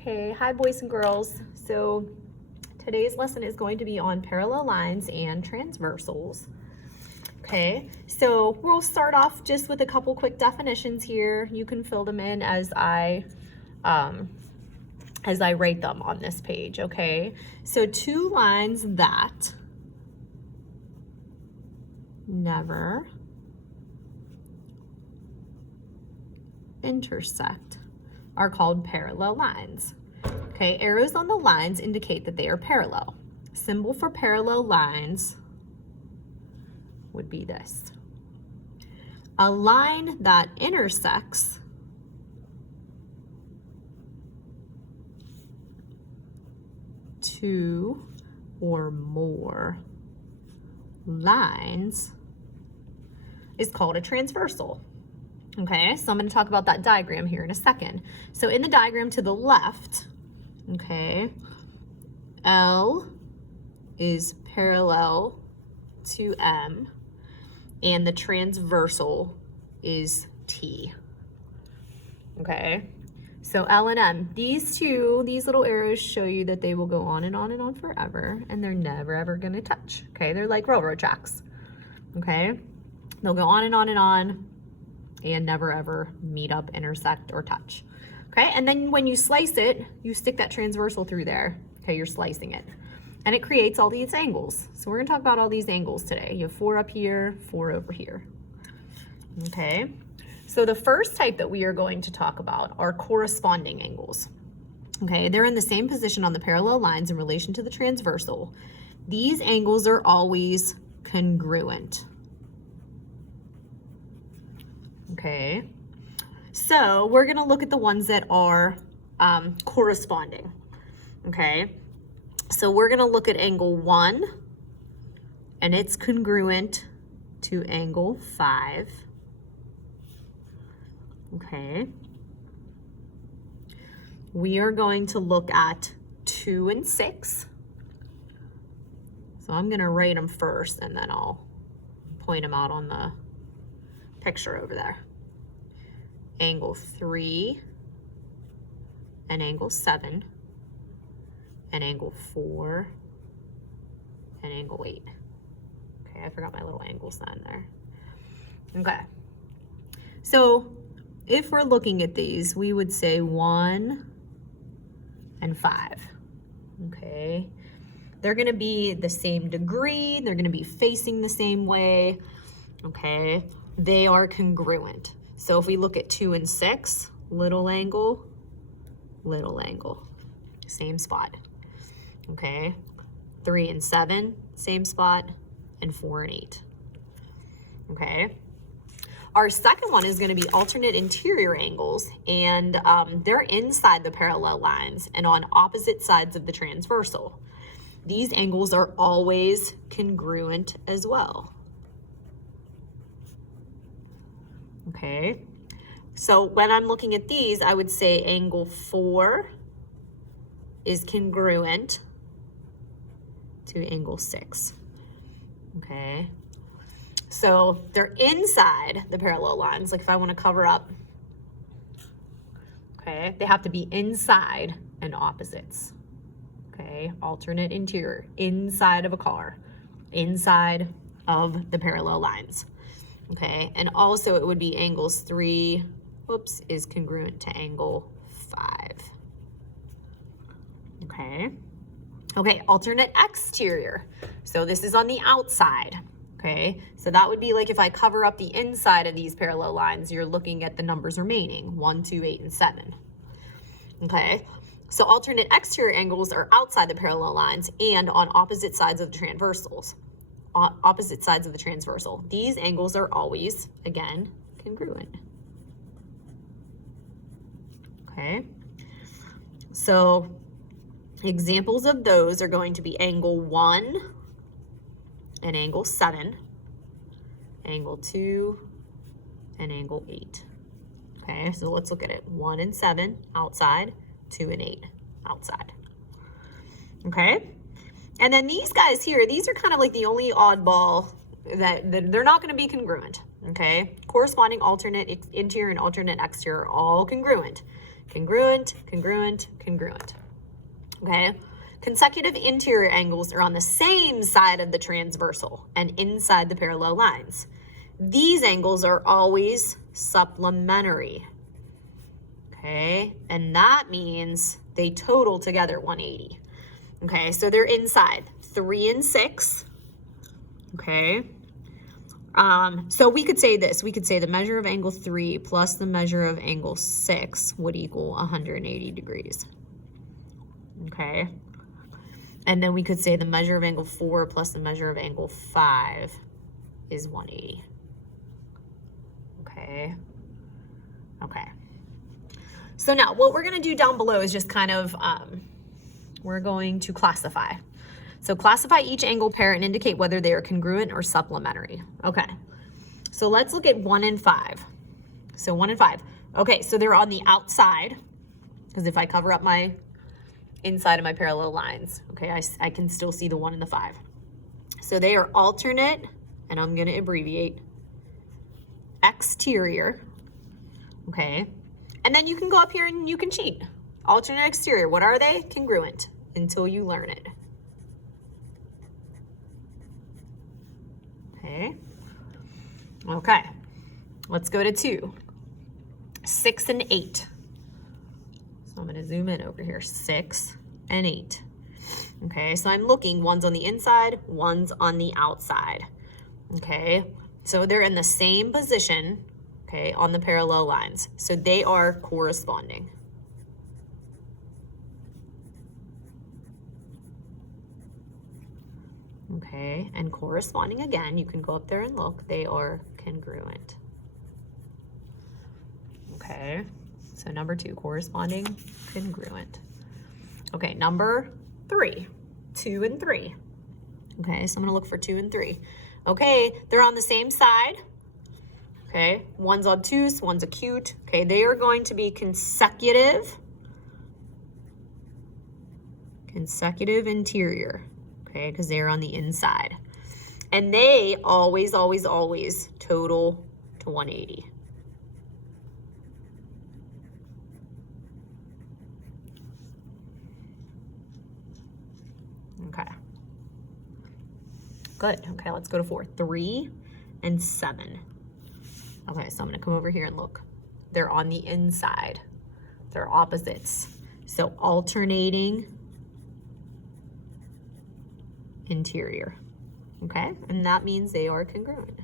Okay, hi boys and girls. So today's lesson is going to be on parallel lines and transversals. Okay, so we'll start off just with a couple quick definitions here. You can fill them in as I write them on this page, okay? So two lines that never intersect are called parallel lines. Okay, arrows on the lines indicate that they are parallel. Symbol for parallel lines would be this. A line that intersects two or more lines is called a transversal. Okay, so I'm going to talk about that diagram here in a second. So in the diagram to the left, okay, L is parallel to M, and the transversal is T. Okay, so L and M, these little arrows show you that they will go on and on and on forever, and they're never ever going to touch. Okay, they're like railroad tracks. Okay, they'll go on and on and on, and never ever meet up, intersect, or touch. Okay, and then when you slice it, you stick that transversal through there. Okay, you're slicing it. And it creates all these angles. So we're gonna talk about all these angles today. You have 4 up here, 4 over here. Okay, so the first type that we are going to talk about are corresponding angles. Okay, they're in the same position on the parallel lines in relation to the transversal. These angles are always congruent. Okay, so we're gonna look at the ones that are corresponding. Okay, so we're gonna look at angle 1, and it's congruent to angle 5. Okay, we are going to look at 2 and 6. So I'm gonna write them first, and then I'll point them out on the picture over there. Angle 3 and angle 7 and angle 4 and angle 8. Okay, I forgot my little angle sign there. Okay, so if we're looking at these, we would say 1 and 5. Okay, they're gonna be the same degree, they're gonna be facing the same way. Okay, they are congruent. So if we look at 2 and 6, little angle, same spot. Okay, 3 and 7, same spot, and 4 and 8. Okay, our second one is going to be alternate interior angles, and they're inside the parallel lines and on opposite sides of the transversal. These angles are always congruent as well. Okay, so when I'm looking at these, I would say angle 4 is congruent to angle 6. Okay, so they're inside the parallel lines. Like if I want to cover up, okay, they have to be inside and opposites. Okay, alternate interior, inside of a car, inside of the parallel lines. Okay, and also it would be angles 3, is congruent to angle 5. Okay, alternate exterior. So this is on the outside. Okay, so that would be like if I cover up the inside of these parallel lines, you're looking at the numbers remaining, 1, 2, 8, and 7. Okay, so alternate exterior angles are outside the parallel lines and on opposite sides of the transversals. Opposite sides of the transversal. These angles are always, again, congruent. Okay, so examples of those are going to be angle 1 and angle 7, angle 2 and angle 8. Okay, so let's look at it. 1 and 7 outside, 2 and 8 outside. Okay, and then these guys here, these are kind of like the only oddball that they're not going to be congruent. Okay, corresponding alternate interior and alternate exterior are all congruent. Congruent, congruent, congruent. Okay? Consecutive interior angles are on the same side of the transversal and inside the parallel lines. These angles are always supplementary. Okay? And that means they total together 180. Okay, so they're inside 3 and 6. Okay. So we could say this. We could say the measure of angle 3 plus the measure of angle 6 would equal 180 degrees. Okay. And then we could say the measure of angle 4 plus the measure of angle 5 is 180. Okay. Okay. So now what we're going to do down below is just kind of, we're going to classify. So classify each angle pair and indicate whether they are congruent or supplementary. Okay. So let's look at 1 and 5. So 1 and 5. Okay, so they're on the outside, because if I cover up my inside of my parallel lines, okay, I can still see the 1 and the 5. So they are alternate, and I'm going to abbreviate, exterior. Okay. And then you can go up here and you can cheat. Alternate exterior, what are they? Congruent, until you learn it. Okay. Okay. Let's go to 2. 6 and 8. So I'm going to zoom in over here. 6 and 8. Okay, so I'm looking, one's on the inside, one's on the outside. Okay, so they're in the same position, okay, on the parallel lines. So they are corresponding. Okay, and corresponding again, you can go up there and look, they are congruent. Okay, so number 2, corresponding, congruent. Okay, number 3, 2 and 3. Okay, so I'm gonna look for 2 and 3. Okay, they're on the same side. Okay, one's obtuse, one's acute. Okay, they are going to be consecutive interior. Okay, because they're on the inside. And they always, always, always total to 180. Okay. Good. Okay, let's go to 4. 3 and 7. Okay, so I'm going to come over here and look. They're on the inside. They're opposites. So alternating interior. Okay, and that means they are congruent.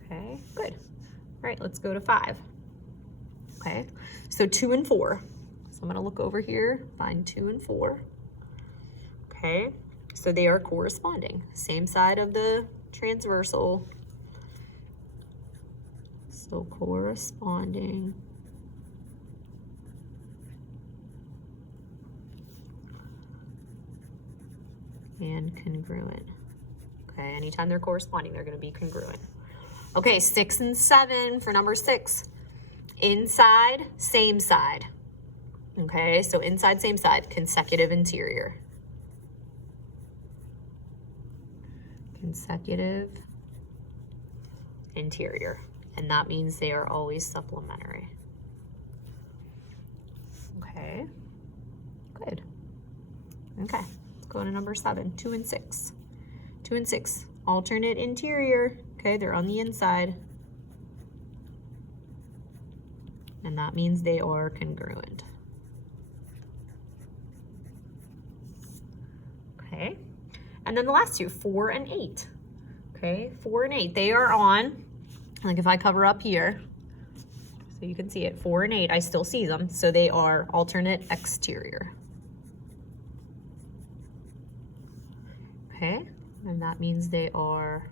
Okay, good. All right, let's go to 5. Okay, so 2 and 4. So I'm going to look over here, find 2 and 4. Okay, so they are corresponding. Same side of the transversal. So corresponding. And congruent. Okay, anytime they're corresponding, they're going to be congruent. Okay, 6 and 7 for number 6. Inside, same side. Okay, so inside, same side, consecutive interior. Consecutive interior. And that means they are always supplementary. Okay, good. Okay. Go to number 7, 2 and 6. 2 and 6, alternate interior. Okay, they're on the inside. And that means they are congruent. Okay, and then the last 2, 4 and 8. Okay, 4 and 8, they are on, like if I cover up here, so you can see it, 4 and 8, I still see them. So they are alternate exterior. Okay, and that means they are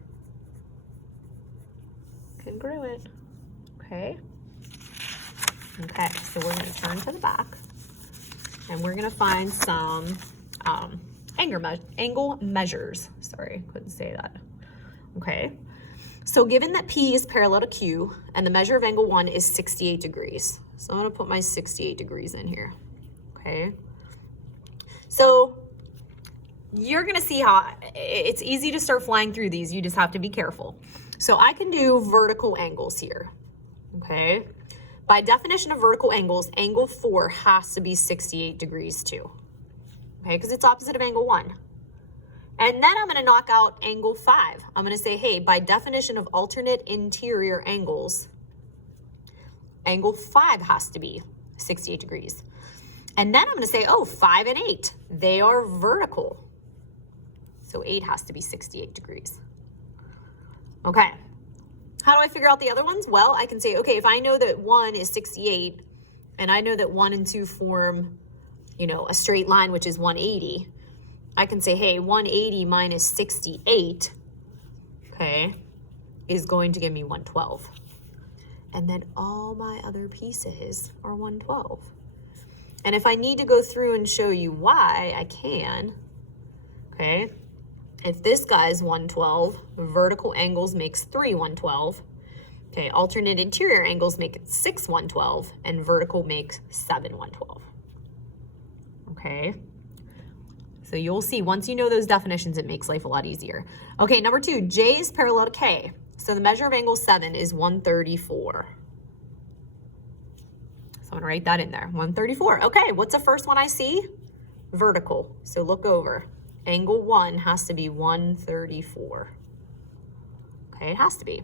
congruent. Okay. Okay, so we're going to turn to the back and we're going to find some angle measures. Sorry, couldn't say that. Okay, so given that P is parallel to Q and the measure of angle 1 is 68 degrees. So I'm going to put my 68 degrees in here. Okay, so you're going to see how it's easy to start flying through these. You just have to be careful. So I can do vertical angles here. Okay. By definition of vertical angles, angle 4 has to be 68 degrees too. Okay, because it's opposite of angle 1. And then I'm going to knock out angle 5. I'm going to say, hey, by definition of alternate interior angles, angle 5 has to be 68 degrees. And then I'm going to say, oh, 5 and 8, they are vertical. So 8 has to be 68 degrees. Okay. How do I figure out the other ones? Well, I can say, okay, if I know that 1 is 68, and I know that 1 and 2 form, you know, a straight line, which is 180, I can say, hey, 180 minus 68, okay, is going to give me 112. And then all my other pieces are 112. And if I need to go through and show you why, I can, okay? If this guy's 112, vertical angles makes 3 112. Okay, alternate interior angles make it 6 112, and vertical makes 7 112. Okay, so you'll see once you know those definitions, it makes life a lot easier. Okay, number 2, J is parallel to K. So the measure of angle 7 is 134. So I'm gonna write that in there, 134. Okay, what's the first one I see? Vertical, so look over. Angle 1 has to be 134. Okay, it has to be.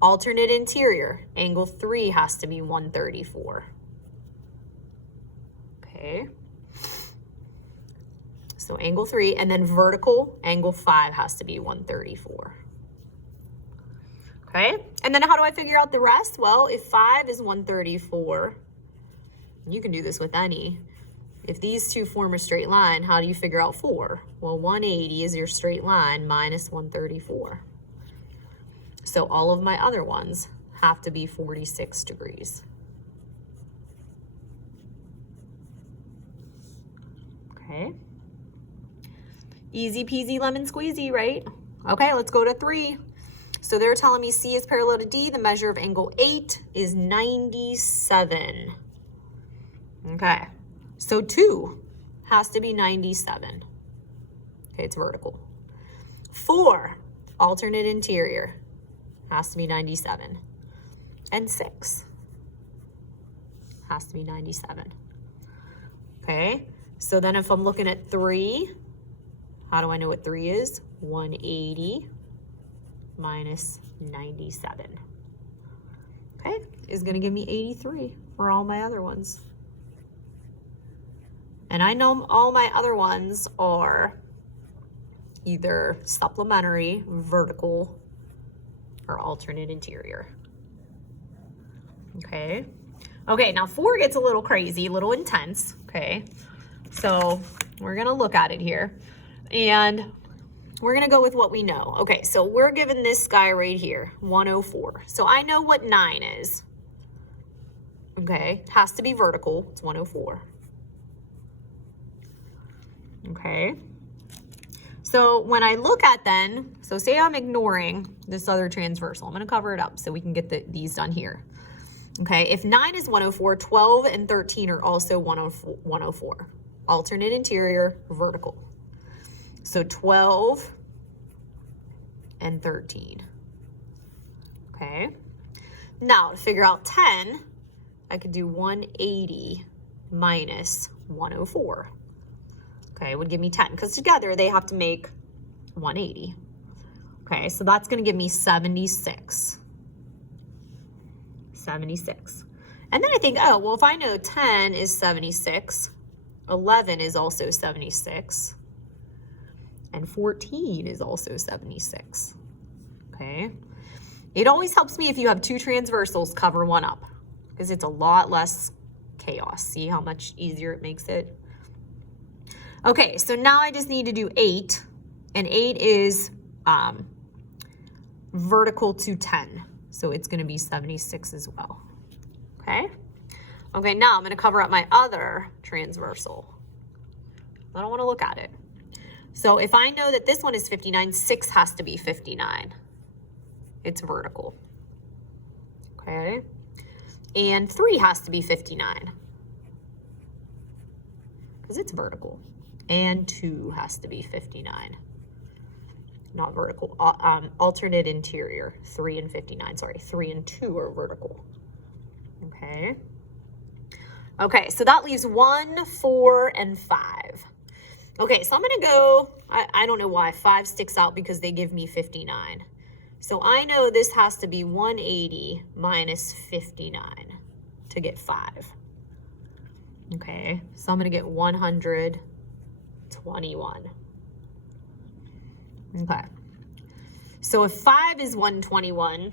Alternate interior, angle 3 has to be 134. Okay. So angle 3, and then vertical, angle 5 has to be 134. Okay, and then how do I figure out the rest? Well, if 5 is 134, you can do this with any. If these two form a straight line, how do you figure out 4? Well, 180 is your straight line minus 134. So all of my other ones have to be 46 degrees. Okay. Easy peasy lemon squeezy, right? Okay, let's go to 3. So they're telling me C is parallel to D. The measure of angle 8 is 97. Okay. So 2 has to be 97. Okay, it's vertical. 4, alternate interior, has to be 97. And 6 has to be 97. Okay, so then if I'm looking at 3, how do I know what 3 is? 180 minus 97. Okay, is going to give me 83 for all my other ones. And I know all my other ones are either supplementary, vertical, or alternate interior. Okay. Okay, now 4 gets a little crazy, a little intense. Okay. So we're going to look at it here. And we're going to go with what we know. Okay, so we're given this guy right here, 104. So I know what 9 is. Okay, it has to be vertical. It's 104. Okay, so when I look at then, so say I'm ignoring this other transversal. I'm going to cover it up so we can get these done here. Okay, if 9 is 104, 12 and 13 are also 104. Alternate interior, vertical. So 12 and 13. Okay, now to figure out 10, I could do 180 minus 104. Okay, it would give me 10 because together they have to make 180. Okay, so that's going to give me 76. 76. And then I think, oh, well, if I know 10 is 76, 11 is also 76, and 14 is also 76. Okay, it always helps me if you have 2 transversals, cover one up because it's a lot less chaos. See how much easier it makes it? Okay, so now I just need to do 8, and 8 is vertical to 10, so it's going to be 76 as well. Okay? Okay, now I'm going to cover up my other transversal. I don't want to look at it. So if I know that this one is 59, 6 has to be 59. It's vertical. Okay? And 3 has to be 59 because it's vertical. And 2 has to be 59. Not vertical. Alternate interior, 3 and 59. Sorry, 3 and 2 are vertical. Okay. Okay, so that leaves 1, 4, and 5. Okay, so I'm gonna go, I don't know why 5 sticks out because they give me 59. So I know this has to be 180 minus 59 to get 5. Okay, so I'm gonna get 121. Okay, so if 5 is 121,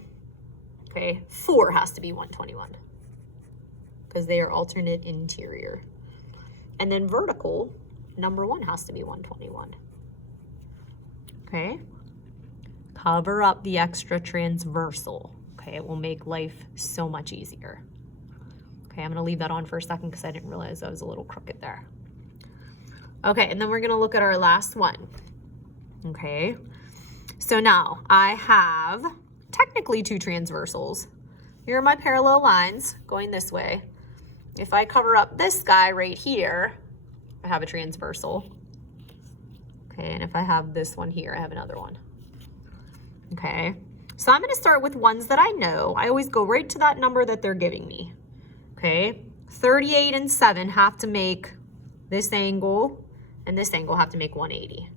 okay, 4 has to be 121 because they are alternate interior. And then vertical, number 1 has to be 121. Okay, cover up the extra transversal. Okay, it will make life so much easier. Okay, I'm gonna leave that on for a second because I didn't realize I was a little crooked there. Okay, and then we're gonna look at our last one. Okay, so now I have technically 2 transversals. Here are my parallel lines going this way. If I cover up this guy right here, I have a transversal. Okay, and if I have this one here, I have another one. Okay, so I'm gonna start with ones that I know. I always go right to that number that they're giving me. Okay, 38 and 7 have to make this angle, and this angle have to make 180.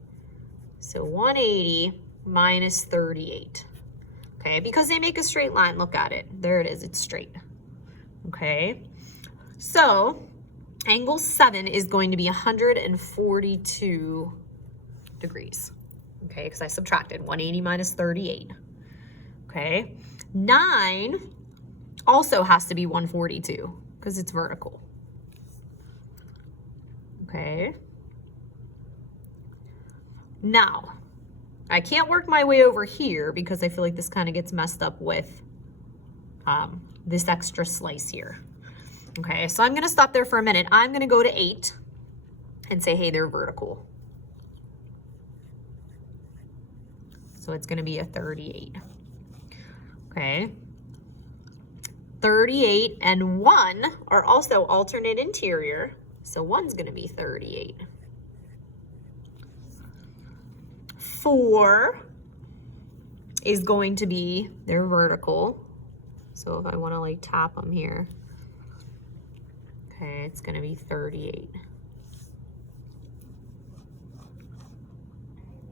So 180 minus 38. Okay, because they make a straight line, look at it. There it is, it's straight. Okay, so angle 7 is going to be 142 degrees. Okay, because I subtracted 180 minus 38. Okay, 9 also has to be 142 because it's vertical. Okay. Now, I can't work my way over here because I feel like this kind of gets messed up with this extra slice here. Okay, so I'm gonna stop there for a minute. I'm gonna go to 8 and say, hey, they're vertical. So it's gonna be a 38. Okay. 38 and 1 are also alternate interior. So 1's gonna be 38. 4 is going to be, they're vertical. So if I wanna like tap them here, okay, it's gonna be 38.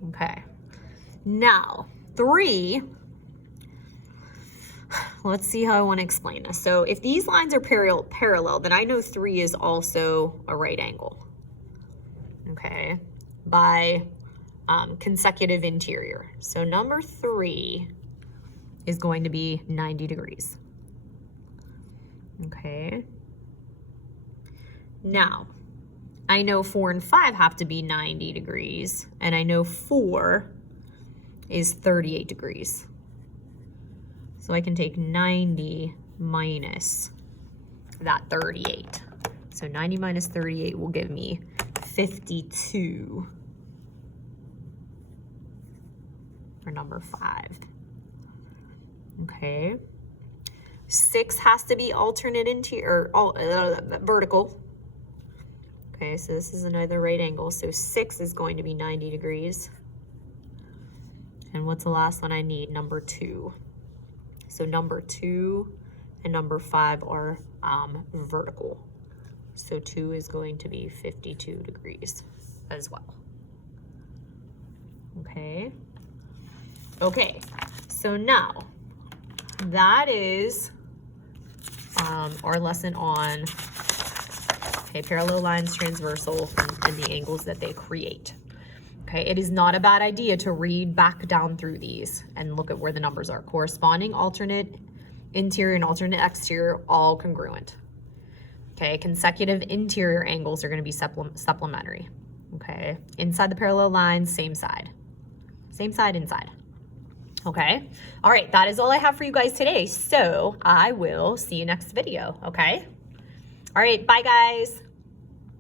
Okay, now 3, let's see how I wanna explain this. So if these lines are parallel, then I know 3 is also a right angle, okay, by consecutive interior. So number 3 is going to be 90 degrees. Okay. Now, I know 4 and 5 have to be 90 degrees, and I know 4 is 38 degrees. So I can take 90 minus that 38. So 90 minus 38 will give me 52. For number 5. Okay. 6 has to be alternate interior, vertical. Okay, so this is another right angle. So 6 is going to be 90 degrees. And what's the last one I need? Number 2. So number 2 and number 5 are vertical. So 2 is going to be 52 degrees as well. Okay. Okay, so now that is our lesson on parallel lines, transversal, and the angles that they create. Okay, it is not a bad idea to read back down through these and look at where the numbers are. Corresponding alternate interior and alternate exterior, all congruent. Okay, consecutive interior angles are going to be supplementary. Okay, inside the parallel lines, same side inside. Okay, all right, that is all I have for you guys today. So I will see you next video, okay? All right, bye guys.